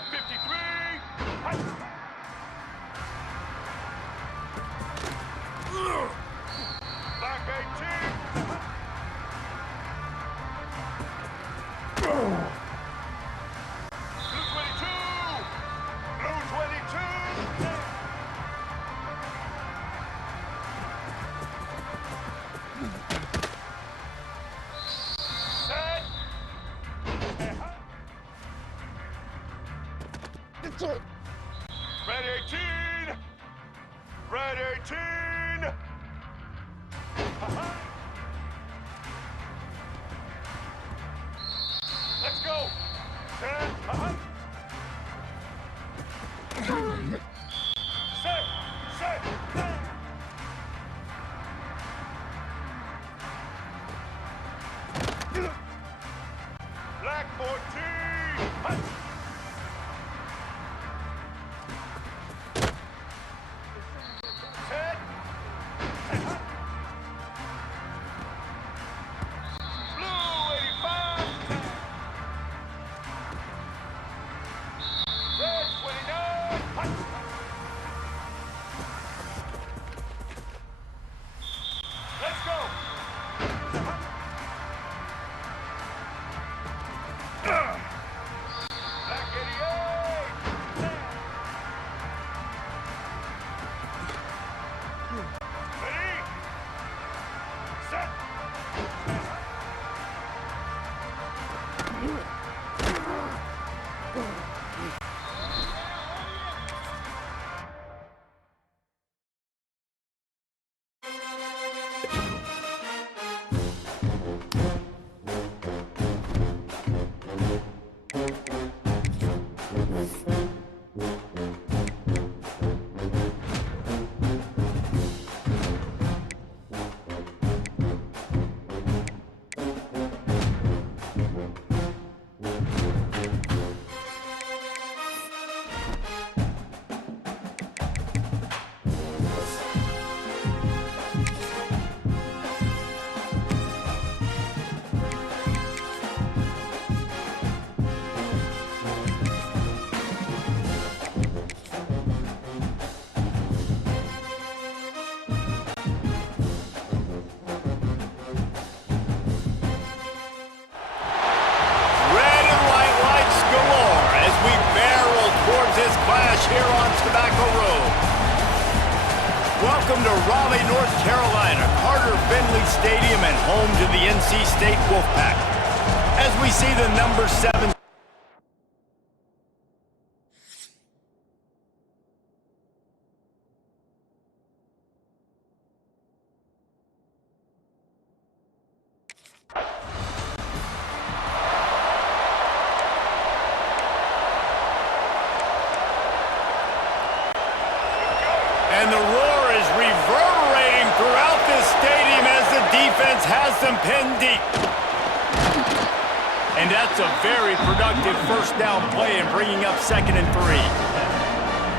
Black 53. Black 18. Blue 22. Blue 22. Set. Red 18. Red 18. Let's go. Set. Set. Set. Black 14. Set. Blue 85. Red 29. Let's go. Black 88. Ready? Set. Red and white lights galore as we barrel towards this clash here on Tobacco Road. Welcome to Raleigh, North Carolina, Carter Finley Stadium and home to the NC State Wolfpack. As we see the number 7... And the roar is reverberating throughout this stadium as the defense has them pinned deep. And that's a very productive first down play and bringing up 2nd and 3.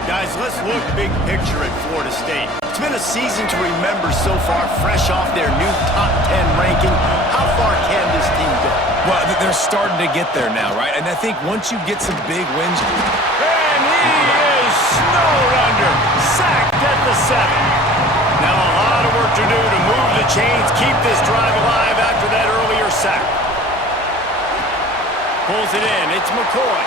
Guys, let's look big picture at Florida State. It's been a season to remember so far, fresh off their new top 10 ranking. How far can this team go? Well, they're starting to get there now, right? And I think once you get some big wins... And he is snowed under, sacked at the 7. Now a lot of work to do to move the chains, keep this drive alive after that earlier sack. Pulls it in, it's McCoy.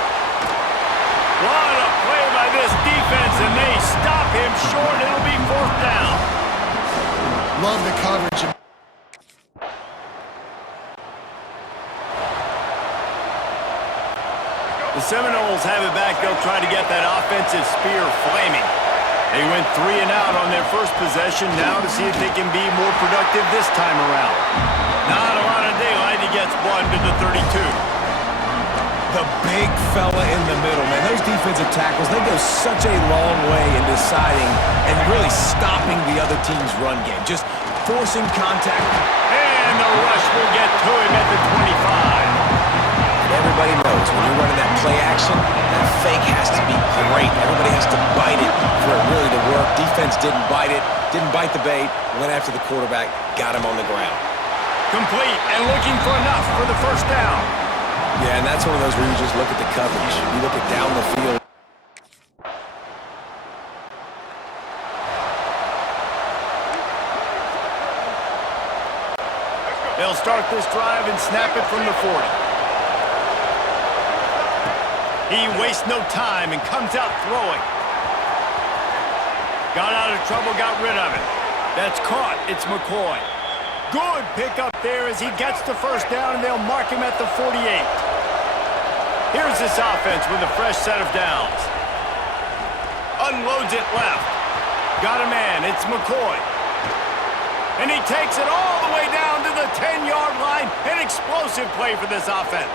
What a play by this defense, and they stop him short. It'll be 4th down. Love the coverage. The Seminoles have it back. They'll try to get that offensive spear flaming. They went 3 and out on their first possession. Now to see if they can be more productive this time around. Not a lot of daylight. He gets one to the 32. The big fella in the middle, man. Those defensive tackles, they go such a long way in deciding and really stopping the other team's run game. Just forcing contact. And the rush will get to him at the 25. Everybody knows when you're running that play action, that fake has to be great. Everybody has to bite it for it really to work. Defense didn't bite it, didn't bite the bait, went after the quarterback, got him on the ground. Complete and looking for enough for the first down. Yeah, and that's one of those where you just look at the coverage. You look at down the field. They'll start this drive and snap it from the 40. He wastes no time and comes out throwing. Got out of trouble, got rid of it. That's caught. It's McCoy. Good pickup there as he gets the first down, and they'll mark him at the 48. Here's this offense with a fresh set of downs. Unloads it left. Got a man. It's McCoy. And he takes it all the way down to the 10-yard line. An explosive play for this offense.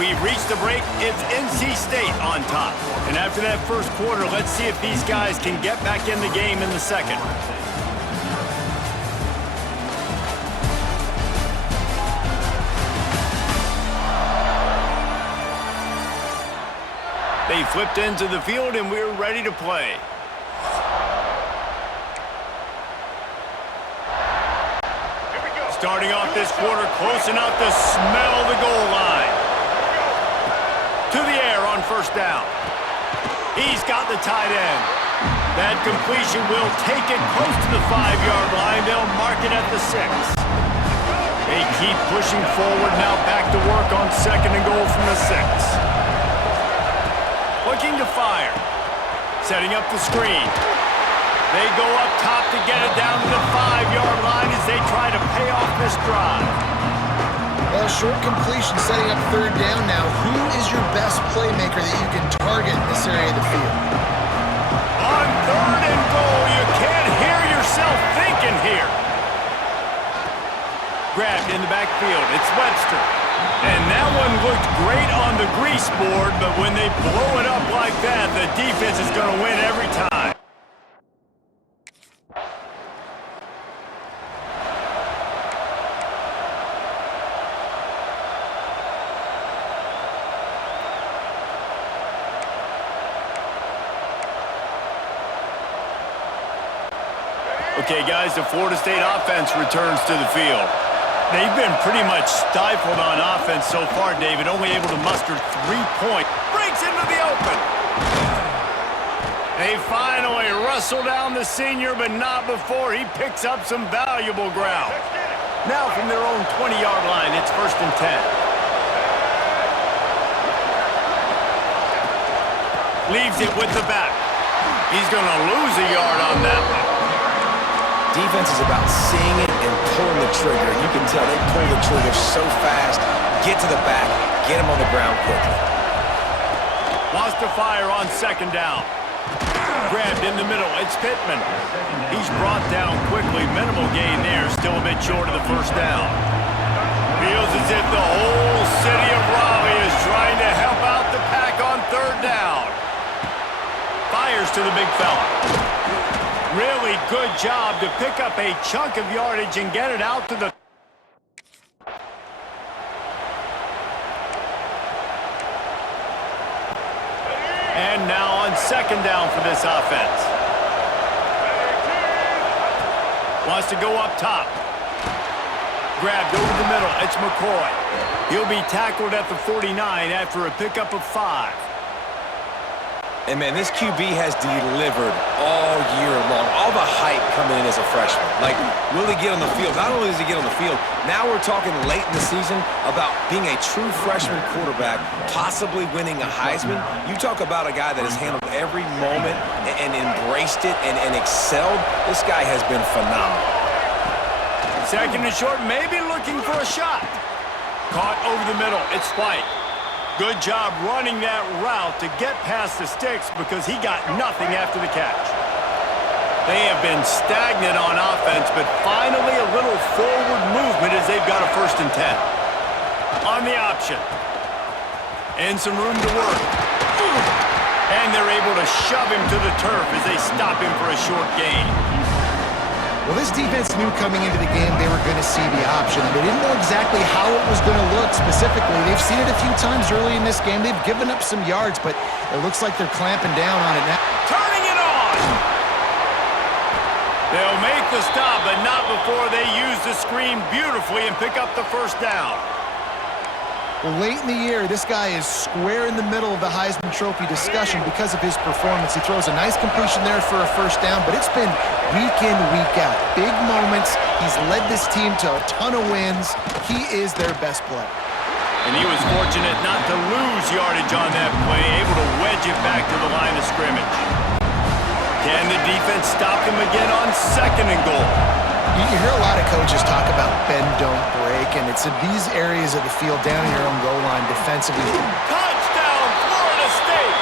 We've reached the break. It's NC State on top. And after that first quarter, let's see if these guys can get back in the game in the second. They flipped into the field, and we're ready to play. Starting off this quarter, close enough to smell the goal line. To the air on first down. He's got the tight end. That completion will take it close to the 5-yard line. They'll mark it at the 6. They keep pushing forward, now back to work on second and goal from the 6. Looking to fire. Setting up the screen. They go up top to get it down to the 5-yard line as they try to pay off this drive. Well, short completion setting up third down now. Who is your best playmaker that you can target in this area of the field? On third and goal, you can't hear yourself thinking here. Grabbed in the backfield. It's Webster. And that one looked great on the grease board, but when they blow it up like that, the defense is going to win every time. Okay, guys, the Florida State offense returns to the field. They've been pretty much stifled on offense so far, David, only able to muster 3 points. Breaks into the open. They finally wrestle down the senior, but not before he picks up some valuable ground. Now from their own 20-yard line, it's first and 10. Leaves it with the back. He's going to lose a yard on that one. Defense is about seeing it and pulling the trigger. You can tell they pull the trigger so fast, get to the back, get him on the ground quickly. Wants to fire on second down. Grabbed in the middle. It's Pittman. He's brought down quickly. Minimal gain there. Still a bit short of the first down. Feels as if the whole city of Raleigh is trying to help out the pack on third down. Fires to the big fella. Really good job to pick up a chunk of yardage and get it out to the... And now on second down for this offense. Wants to go up top. Grabbed over the middle. It's McCoy. He'll be tackled at the 49 after a pickup of 5. And, man, this QB has delivered all year long. All the hype coming in as a freshman. Like, will he get on the field? Not only does he get on the field, now we're talking late in the season about being a true freshman quarterback, possibly winning a Heisman. You talk about a guy that has handled every moment and embraced it and excelled. This guy has been phenomenal. Second and short, maybe looking for a shot. Caught over the middle. It's White. Good job running that route to get past the sticks because he got nothing after the catch. They have been stagnant on offense, but finally a little forward movement as they've got a first and 10. On the option. And some room to work. And they're able to shove him to the turf as they stop him for a short gain. Well, this defense knew coming into the game they were going to see the option. They didn't know exactly how it was going to look specifically. They've seen it a few times early in this game. They've given up some yards, but it looks like they're clamping down on it now. Turning it on! They'll make the stop, but not before they use the screen beautifully and pick up the first down. Well, late in the year, this guy is square in the middle of the Heisman Trophy discussion because of his performance. He throws a nice completion there for a first down, but it's been week in, week out. Big moments. He's led this team to a ton of wins. He is their best player. And he was fortunate not to lose yardage on that play, able to wedge it back to the line of scrimmage. Can the defense stop him again on 2nd and goal? You hear a lot of coaches talk about bend, don't break, and it's in these areas of the field down in your own goal line defensively. Touchdown, Florida State!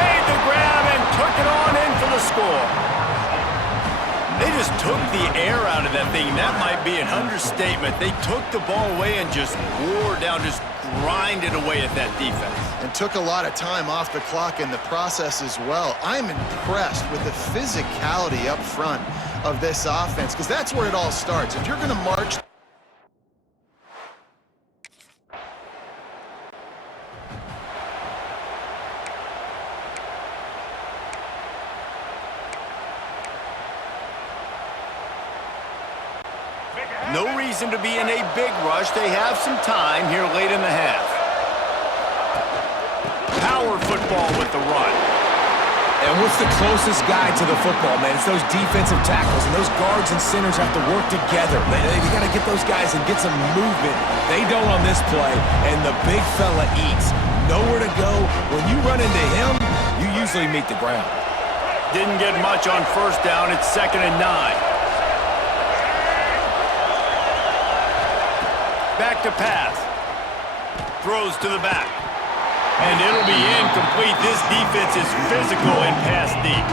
Made the grab and took it on in for the score. They just took the air out of that thing. That might be an understatement. They took the ball away and just wore down, just grinded away at that defense. And took a lot of time off the clock in the process as well. I'm impressed with the physicality up front of this offense, because that's where it all starts. If you're going to march... No reason to be in a big rush. They have some time here late in the half. Power football with the run. And what's the closest guy to the football, man? It's those defensive tackles, and those guards and centers have to work together. They got to get those guys and get some movement. They don't on this play, and the big fella eats. Nowhere to go. When you run into him, you usually meet the ground. Didn't get much on first down. It's 2nd and 9. Back to pass. Throws to the back. And it'll be incomplete. This defense is physical and pass deep.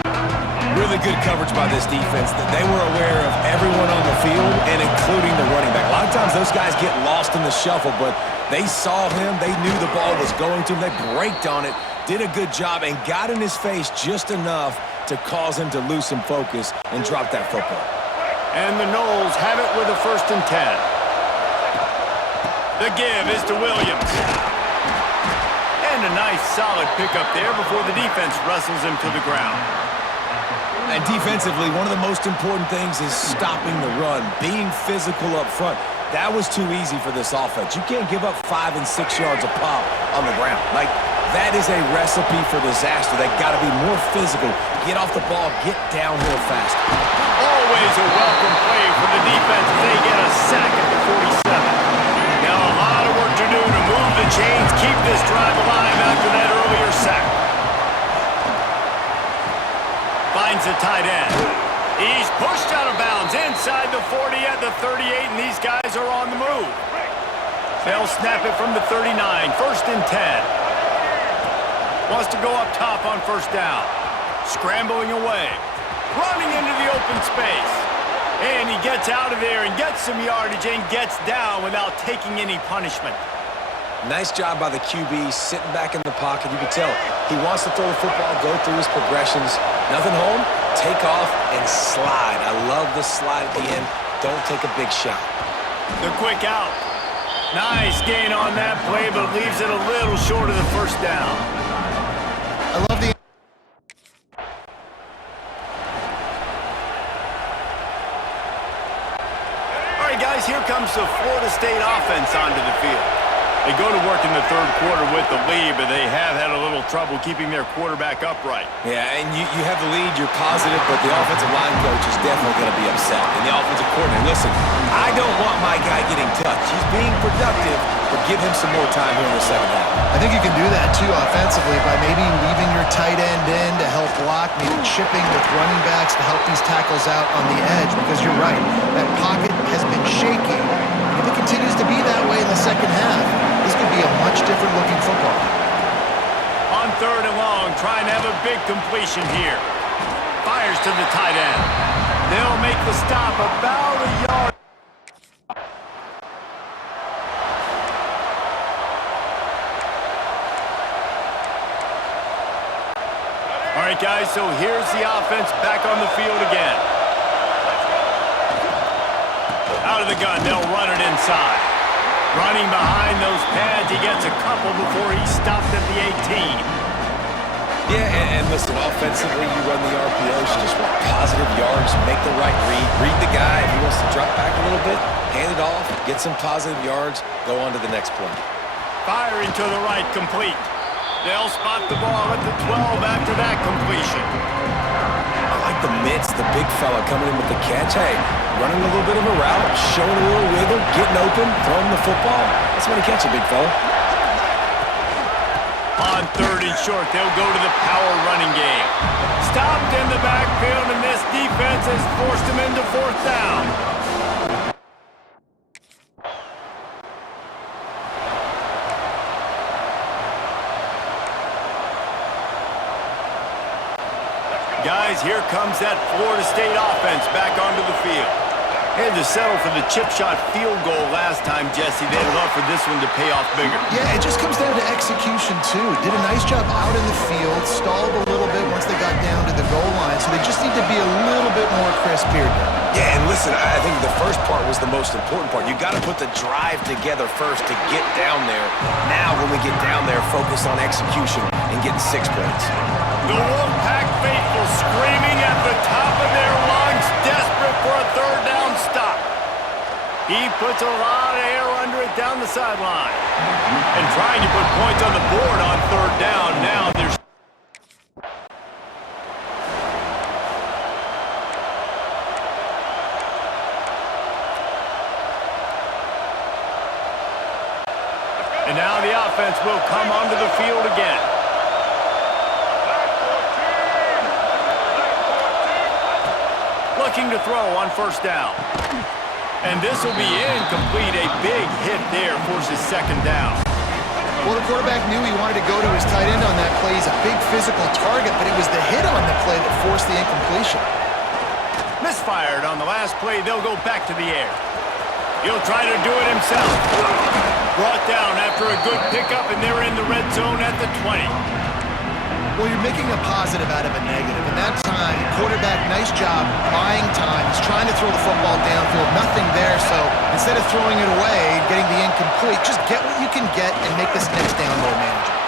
Really good coverage by this defense. They were aware of everyone on the field, and including the running back. A lot of times those guys get lost in the shuffle, but they saw him. They knew the ball was going to him. They braked on it, did a good job, and got in his face just enough to cause him to lose some focus and drop that football. And the Noles have it with a 1st and 10. The give is to Williams. And a nice solid pickup there before the defense wrestles him to the ground. And defensively, one of the most important things is stopping the run, being physical up front. That was too easy for this offense. You can't give up 5 and 6 yards a pop on the ground. Like, that is a recipe for disaster. They got to be more physical. Get off the ball, get downhill fast. Always a welcome play for the defense as they get a sack at the 47. Now a lot of work to do to move the chains, keep this drive alive after that earlier sack. Finds the tight end. He's pushed out of bounds inside the 40 at the 38, and these guys are on the move. They'll snap it from the 39, 1st and 10. Wants to go up top on first down. Scrambling away. Running into the open space. And he gets out of there and gets some yardage and gets down without taking any punishment. Nice job by the QB, sitting back in the pocket. You can tell he wants to throw the football, go through his progressions. Nothing home, take off, and slide. I love the slide at the end. Don't take a big shot. The quick out. Nice gain on that play, but leaves it a little short of the first down. I love the... All right, guys, here comes the Florida State offense onto the field. They go to work in the 3rd quarter with the lead, but they have had a little trouble keeping their quarterback upright. Yeah, and you have the lead, you're positive, but the offensive line coach is definitely going to be upset. And the offensive coordinator, listen, I don't want my guy getting touched. He's being productive, but give him some more time here in the 2nd half. I think you can do that, too, offensively, by maybe leaving your tight end in to help block, maybe chipping with running backs to help these tackles out on the edge, because you're right, that pocket has been shaky. If it continues to be that way in the 2nd half, this could be a much different looking football. On 3rd and long, trying to have a big completion here. Fires to the tight end. They'll make the stop about a yard. All right, guys, so here's the offense back on the field again. Out of the gun, they'll run it inside. Running behind those pads, he gets a couple before he's stopped at the 18. Yeah, and listen, offensively, you run the RPOs, you just want positive yards, make the right read the guy. If he wants to drop back a little bit, hand it off, get some positive yards, go on to the next play. Firing to the right, complete. They'll spot the ball at the 12 after that completion. I like the mitts, the big fella coming in with the catch. Hey, running a little bit of a route, showing a little wiggle, getting open, throwing the football. That's when he catches it, big fella. On 3rd and short, they'll go to the power running game. Stopped in the backfield, and this defense has forced him into 4th down. Guys, here comes that Florida State offense back onto the field. Had to settle for the chip shot field goal last time, Jesse. They'd love for this one to pay off bigger. Yeah, it just comes down to execution, too. Did a nice job out in the field, stalled a little bit once they got down to the goal line, so they just need to be a little bit more crisp here. Yeah, and listen, I think the first part was the most important part. You got to put the drive together first to get down there. Now, when we get down there, focus on execution and getting 6 points. The Wolfpack faithful screaming at the top of their lungs, desperate for a 3rd down stop. He puts a lot of air under it down the sideline. And trying to put points on the board on 3rd down. Now there's... And now the offense will come onto the field again. Looking to throw on 1st down. And this will be incomplete. A big hit there forces 2nd down. Well, the quarterback knew he wanted to go to his tight end on that play. He's a big physical target, but it was the hit on the play that forced the incompletion. Misfired on the last play. They'll go back to the air. He'll try to do it himself. Brought down after a good pickup, and they're in the red zone at the 20. Well, you're making a positive out of a negative. And that time, quarterback, nice job, buying time. He's trying to throw the football downfield. Nothing there, so instead of throwing it away, getting the incomplete, just get what you can get and make this next down more manageable.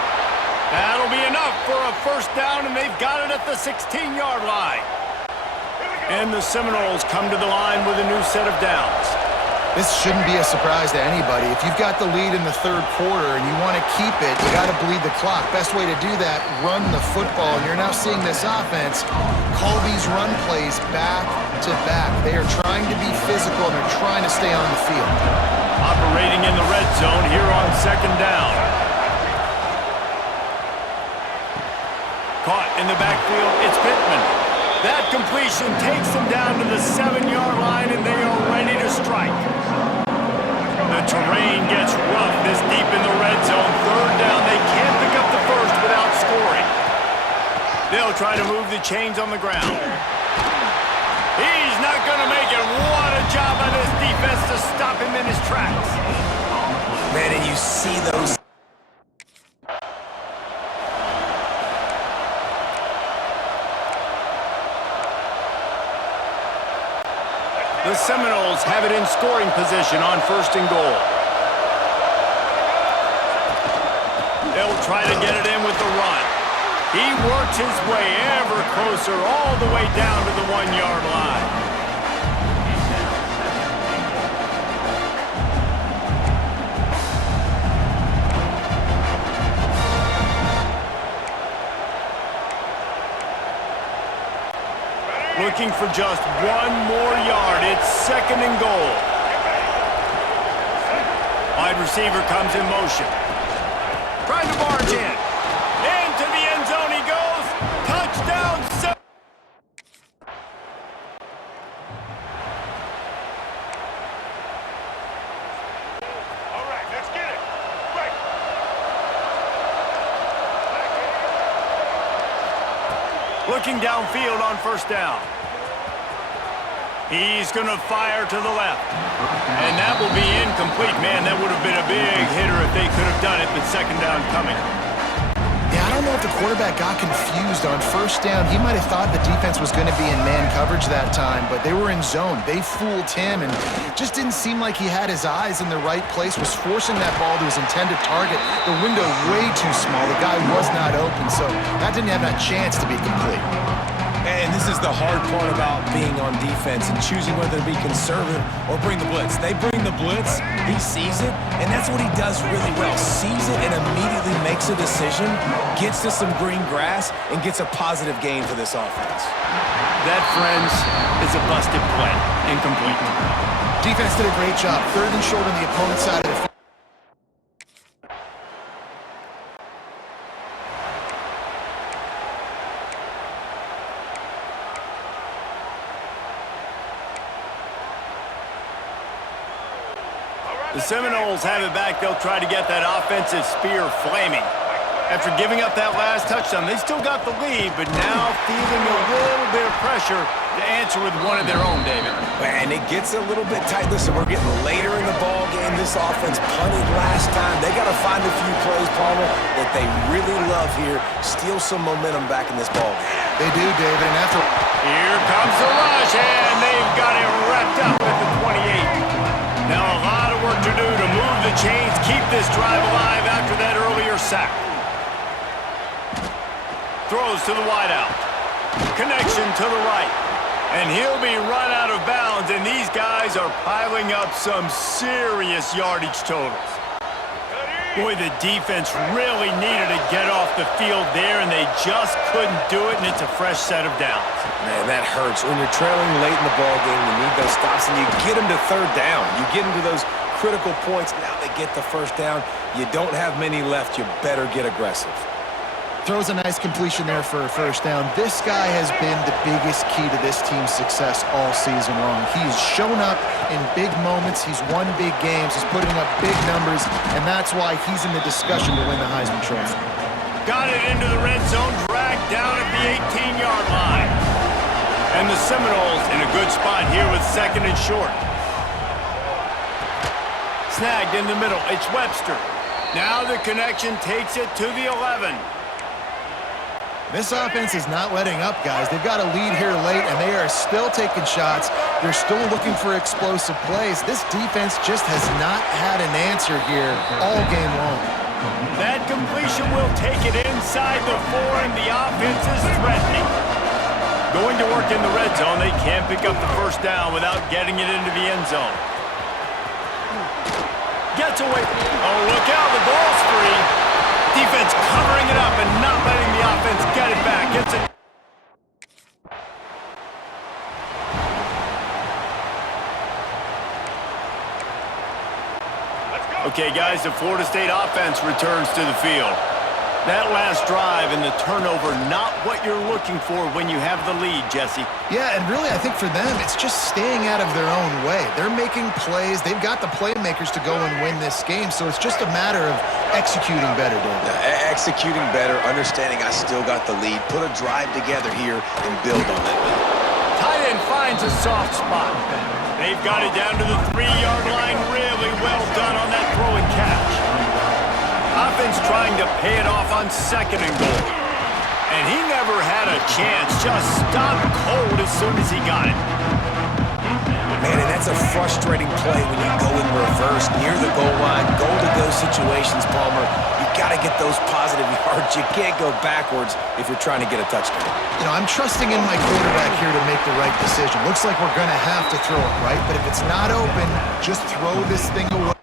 That'll be enough for a 1st down, and they've got it at the 16-yard line. And the Seminoles come to the line with a new set of downs. This shouldn't be a surprise to anybody. If you've got the lead in the 3rd quarter and you want to keep it, you got to bleed the clock. Best way to do that, run the football. And you're now seeing this offense call these run plays back to back. They are trying to be physical, and they're trying to stay on the field. Operating in the red zone here on 2nd down. Caught in the backfield, it's Pittman. That completion takes them down to the 7-yard line, and they are ready to strike. The terrain gets rough this deep in the red zone. 3rd down, they can't pick up the 1st without scoring. They'll try to move the chains on the ground. He's not going to make it. What a job by this defense to stop him in his tracks. Man, and you see those... The Seminoles have it in scoring position on 1st and goal. They'll try to get it in with the run. He works his way ever closer all the way down to the 1-yard line. Looking for just 1 more yard. It's 2nd and goal. Wide receiver comes in motion. Trying to barge in. Into the end zone he goes. Touchdown. All right, let's get it. Right. Looking downfield on 1st down. He's going to fire to the left. And that will be incomplete. Man, that would have been a big hitter if they could have done it, but 2nd down coming. Yeah, I don't know if the quarterback got confused on first down. He might have thought the defense was going to be in man coverage that time, but they were in zone. They fooled him and just didn't seem like he had his eyes in the right place, was forcing that ball to his intended target. The window way too small. The guy was not open, so that didn't have a chance to be complete. And this is the hard part about being on defense and choosing whether to be conservative or bring the blitz. They bring the blitz, he sees it, and that's what he does really well. Sees it and immediately makes a decision, gets to some green grass, and gets a positive gain for this offense. That, friends, is a busted play. Incomplete. Defense did a great job. 3rd and short on the opponent's side of the field. The Seminoles have it back. They'll try to get that offensive spear flaming. After giving up that last touchdown, they still got the lead, but now feeling a little bit of pressure to answer with one of their own, David. And it gets a little bit tight. Listen, we're getting later in the ball game. This offense punted last time. They got to find a few plays, Palmer, that they really love here. Steal some momentum back in this ball game. They do, David, and after... Here comes the rush, and they've got it wrapped up at the 28. Now a lot of work to do to move the chains, keep this drive alive after that earlier sack. Throws to the wideout. Connection to the right. And he'll be run out of bounds, and these guys are piling up some serious yardage totals. Boy, the defense really needed to get off the field there, and they just couldn't do it, and it's a fresh set of downs. Man, that hurts. When you're trailing late in the ball game, you need those stops, and you get them to 3rd down. You get them to those critical points. Now they get the 1st down. You don't have many left. You better get aggressive. Throws a nice completion there for a 1st down. This guy has been the biggest key to this team's success all season long. He's shown up in big moments. He's won big games. He's putting up big numbers, and that's why he's in the discussion to win the Heisman Trophy. Got it into the red zone, dragged down at the 18-yard line. And the Seminoles in a good spot here with 2nd and short. Snagged in the middle. It's Webster. Now the connection takes it to the 11. This offense is not letting up, guys. They've got a lead here late, and they are still taking shots. They're still looking for explosive plays. This defense just has not had an answer here all game long. That completion will take it inside the 4, and the offense is threatening. Going to work in the red zone. They can't pick up the 1st down without getting it into the end zone. Gets away. Oh, look out. The ball's free. Defense covering it up and not letting the offense get it back. It's a... Okay, guys, the Florida State offense returns to the field. That last drive and the turnover, not what you're looking for when you have the lead, Jesse. Yeah, and really, I think for them, it's just staying out of their own way. They're making plays. They've got the playmakers to go and win this game, so it's just a matter of executing better, David. Executing better, understanding I still got the lead. Put a drive together here and build on it. Tight end finds a soft spot. They've got it down to the 3-yard line. Really well done on that throw and catch. Offense trying to pay it off on 2nd and goal. And he never had a chance. Just stopped cold as soon as he got it. Man, and that's a frustrating play when you go in reverse near the goal line. Goal-to-go situations, Palmer. You got to get those positive yards. You can't go backwards if you're trying to get a touchdown. You know, I'm trusting in my quarterback here to make the right decision. Looks like we're going to have to throw it, right? But if it's not open, just throw this thing away.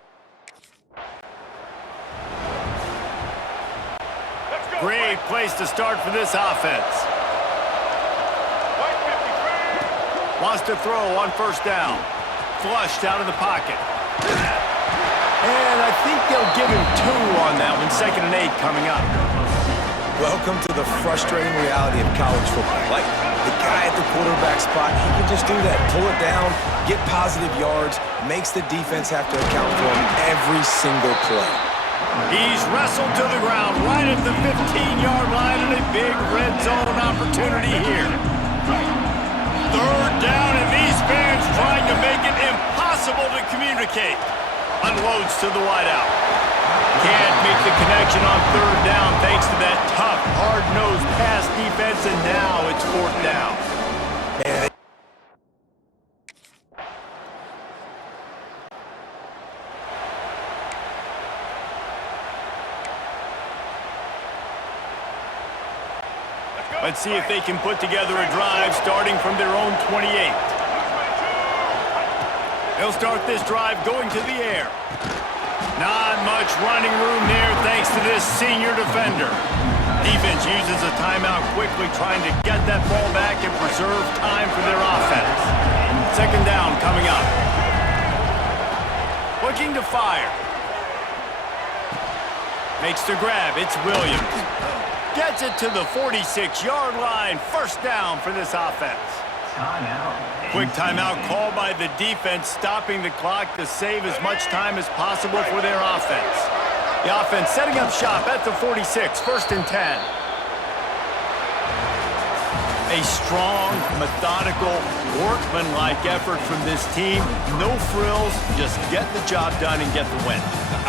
Great place to start for this offense. Wants to throw on 1st down. Flushed out of the pocket. And I think they'll give him 2 on that one. 2nd and 8 coming up. Welcome to the frustrating reality of college football. Like, the guy at the quarterback spot, he can just do that. Pull it down, get positive yards, makes the defense have to account for him every single play. He's wrestled to the ground right at the 15-yard line, and a big red zone opportunity here. 3rd down, and these fans trying to make it impossible to communicate. Unloads to the wideout. can't make the connection on third down thanks to that tough, hard-nosed pass defense, and now it's fourth down. Man, let's see if they can put together a drive starting from their own 28. They'll start this drive going to the air. Not much running room there thanks to this senior defender. Defense uses a timeout quickly, trying to get that ball back and preserve time for their offense. Second down coming up. Looking to fire. Makes the grab. It's Williams. Gets it to the 46-yard line. First down for this offense. Quick timeout called by the defense, stopping the clock to save as much time as possible for their offense. The offense setting up shop at the 46, first and 10. A strong, methodical, workman-like effort from this team. No frills, just get the job done and get the win.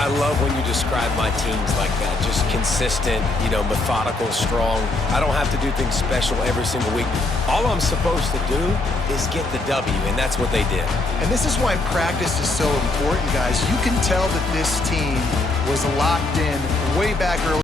I love when you describe my teams like that. Just consistent, methodical, strong. I don't have to do things special every single week. All I'm supposed to do is get the W, and that's what they did. And this is why practice is so important, guys. You can tell that this team was locked in way back early.